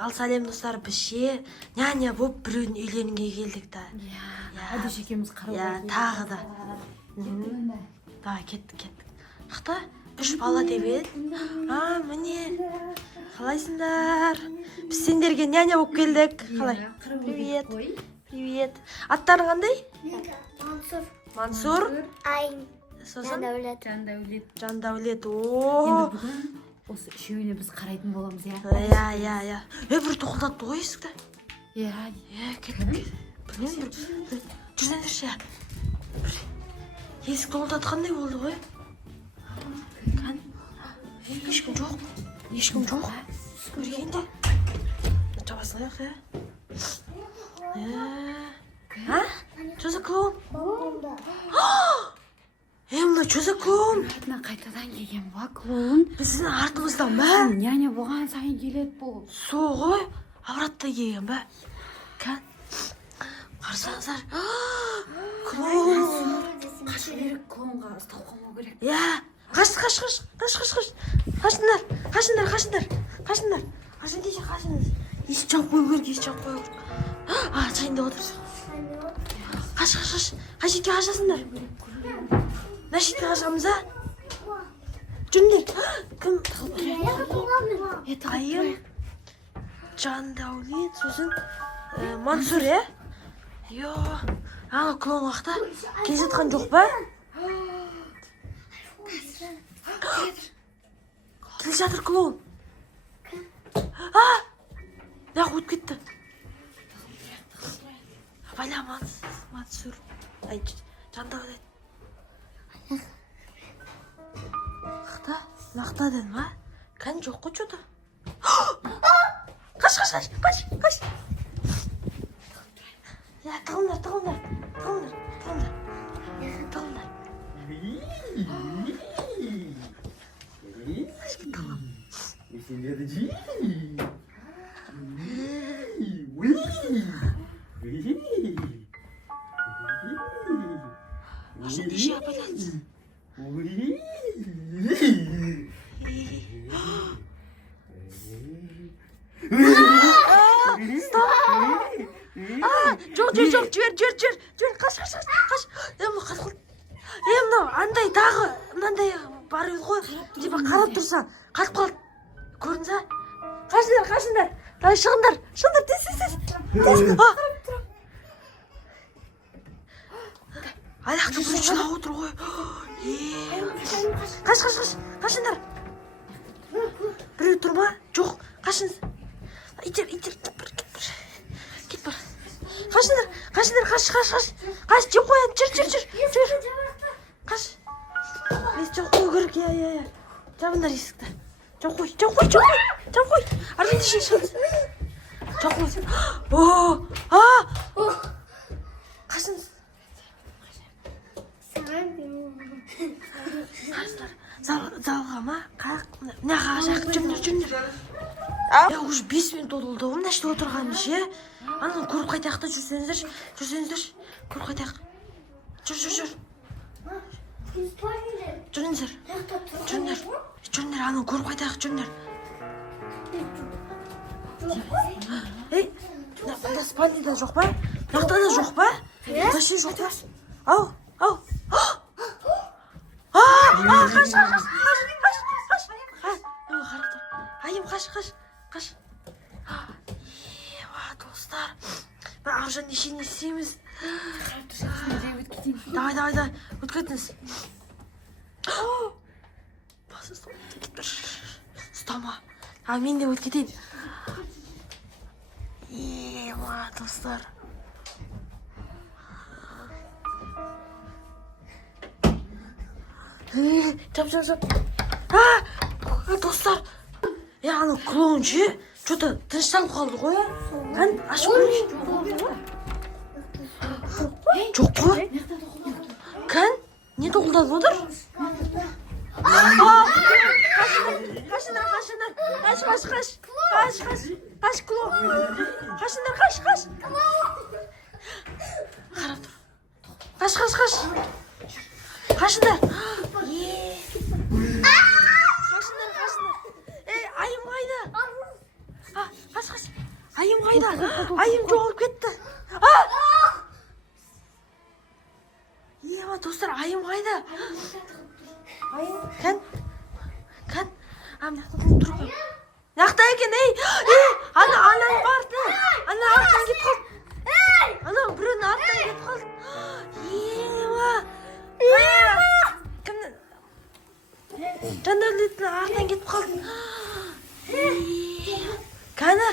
Ал сәлем достар, біз няня болып біреудің үйленуге келдік та. Әдіш екеуміз қарауға. Тағы да. Кеттік. Шықты? 3 бала деп еді. Міне. Қалайсыңдар? Біз сендерге няня болып келдік. Қалай? Привет. Аттарың қандай? Мансур. Айым. Сосын? Жандәулет. О. Осы үшеуіне біз қарайтын боламыз, Иә. Бір тоқтатты ғой есікті. Кеттік. Жүрсеңдерші. Есік тоқтатқандай болды ғой. Ешкім жоқ. Көргенде. Жабасылайық, Что за клоун? Мына что за клоун? Қайтадан келген ба клоун? Біздің артымыздан ба? Няня болған сайын келеді бұл. Со ғой, обратта келген ба? Қарсаңыздар. Клоун. Қашу керек клоунға, ұстап қалмау керек. Қаш. Қашыңдар. Еш жауып қою керек. Жайында отырсың. Қаш. Қашетке қашасыңдар. Нашетке қашамыз, Жүріңдер. Кім? Айым. Жандәулет, сосын Мансур, Ана клоун қақта келе жатқан жоқ ба? Келе жатыр клоун. Нақ өтіп кетті. Байла Мансур. Жандәулет. Нақта дедім, Кән жоқ қой что-то. Қаш. Тығылыңдар. Жоқ, жібер. Қаш. Мынау андай тағы, мынандай бар еді ғой. Типа қарап тұрса, қатып қалды. Көрдіңіз, Қашыңдар. Шығыңдар, тез. Аяқты бір жылап отыр ғой. Қашыңдар. Біреу тұр ма? Жоқ, қашыңыз. Итер, кет бір. Қашыңдар. Қаш, жеп қояды, жүр. Қаш. Жоқ қой көрік, Жабыңдар есікті. Жоқ қой. Ардын дешен шығыңыз. Жоқ қой. Қашыңыз. Залға ма? Мынаға жақын жүріңдер. Уже 5 минут болды ғой, мына іште отырғанымыз, Ананы көріп қайтайық та, жүрсеңіздер. Көріп қайтайық. Жүр. Жүріңдер. Ананы көріп қайтайық, жүріңдер. Мында спальныйда жоқ па? Мынақта да жоқ па? Вообще жоқ па? Ау. Қаш. Айым, қаш. Достар. Ақжан нешені істейміз. Давай. Өткетіңіз. Басы ұстама. Мен де өткетейін. Достар. Жап. Достар. Аны клоун что-то тыныштанып қалды ғой, Кән, ашып көрейін. Жоқ қой. Кән, не тоқылдатып отыр? Қашыңдар. Қаш, клоун. Қашыңдар. Қарап тұр. Қаш. Қашыңдар. Айым қайда? қаш. Айым қайда? Айым жоғалып кетті. Ема, достар, айым қайда? Кән. Мынақта тұр ғой. Мынақта екен, ей! Ананың барды. Ана артынан кетіп қалды. Ана біреудің артынан кетіп қалды. Ема! Кімді? Жандәулеттің артынан кетіп қалды. Кәні?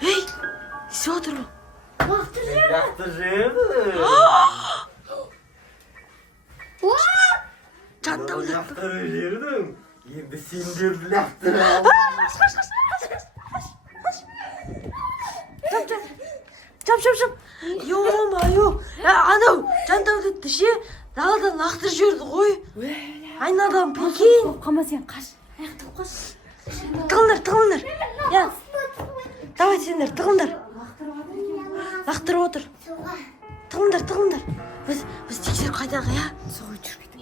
Ей! Сен отыр ма? Жандәулет. Лақтырып жібердім. Енді сендерді лақтырып алдым. Жап. Ё-моё. Анау Жандәулетті ше даладан лақтырып жіберді ғой. Айнадан прикинь. Қалма сен қаш. Аяқтап қаш. Тығылдар. Я. Давай сендер тығылдар. Лақтырып отыр. Тығылдар. Біз тексеріп қайтайық, я. Солай жүріп кетіп.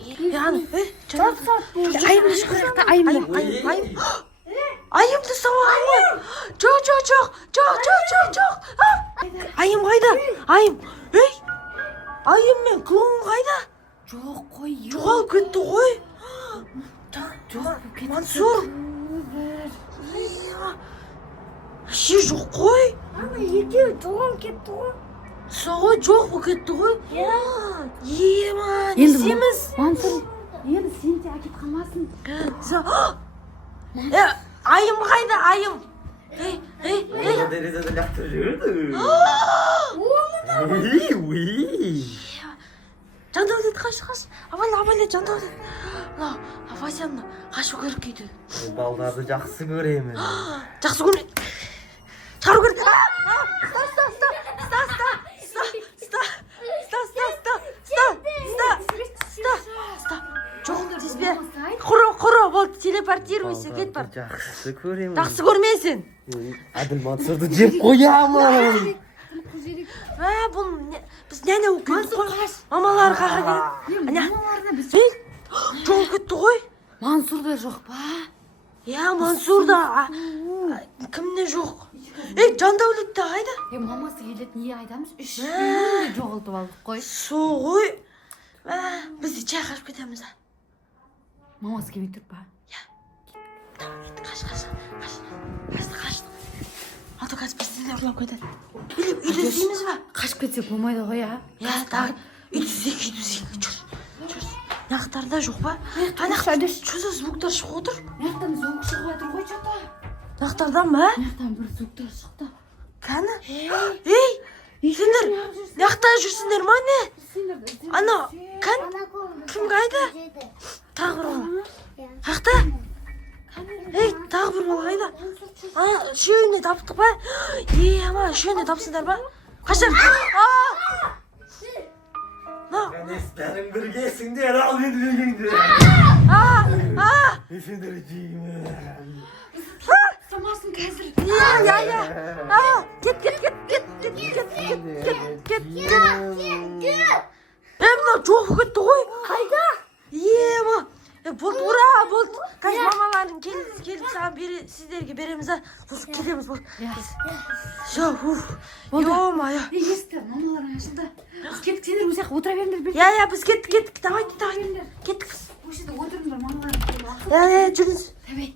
Айымды шықырақта, айымды. Айымды сауаған ғой. Жоқ. Айым қайда? Айым. Ей! Айым мен клоун қайда? Жоқ қой. Жоғалып кетті ғой. Мансұр. Ше жоқ қой. Ана екеуі жоғалып кетті ғой. Соғой жоқ болып кетті ғой. Ема, не Енді істейміз? Мансұр, енді сен де әкеп қалмасын. Айым қайда, айым? Ей. Терезеде лақтырып жібердім. Жандәулет қаш. Абайле Жандәулет. Вася қашу керек дейді. Балдарды жақсы көремін. Жақсы көрме. Шығару керек. Ста. Жоқ, тиіспе. Құры, болды, телепортируйся, кет бар. Жақсы көремін. Жақсы көрмейсің. Әділ Мансұрды жеп қоямын. Бұл біз нәне болып кеттік қой. Мамалары қаға керек. Мамаларына біз... Жол кетті ғой. Мансұр да жоқ па? Мансұр да. Кімде жоқ? Жандәулет те қайда? Мамасы келеді, не айтамыз? 3 жоғалтып алдық қой. Со ғой. Біз де чай қашып кетеміз. Мамасы келмей тұр па? Қаш. Аты қазір бізден ұрлап кетеді. Үйде іздейміз ба? Қашып кетсек болмайды ғой, а? Давай. Үйде іздейік. Жүр. Нақтарда жоқ па? Что-то звуктар шығып отыр. Нақтан звук шығып жатыр ғой, что-то. Нақтардан ба? Нақтан бір звуктар шықты. Кәні? Ей! Сендер нақта жүрсіңдер ма не? Ана, кән? Кім қайда? Тағы бір бала. Қақта? Ей, тағы бір бала қайда? Үшеуіне таптық па? Ама, үшеуіне тапсыңдар ба? Қашар! Бәрің біргесіңдер, ал мені бергеңдер. Сендер жеймін. Самасын қазір. Кет. Мына жоқ кетті ғой. Қайда? Ема. Болды, ура, болды. Қазір мамаларың келіп саған сіздерге береміз, келеміз, болды. Все, ё-моё. Есті, мамаларың ашылды. Біз кеттік, сендер өзі отыра беріңдер. Біз кеттік. Давай. Кеттік. Осы жерде отырыңдар, мамаларың. Жүріңіз. Давай.